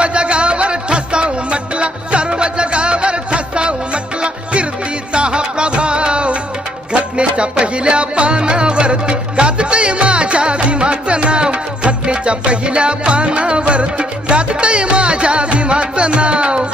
सर्व जगावर ठसा उमटला, सर्व जगावर ठसा उमटला कीर्तीचा हा प्रभाव. घटनेच्या पहिल्या पानावरती गाजतय माझ्या भीमाचं नाव, घटनेच्या पहिल्या पानावरती गाजतय माझ्या भीमाचं नाव.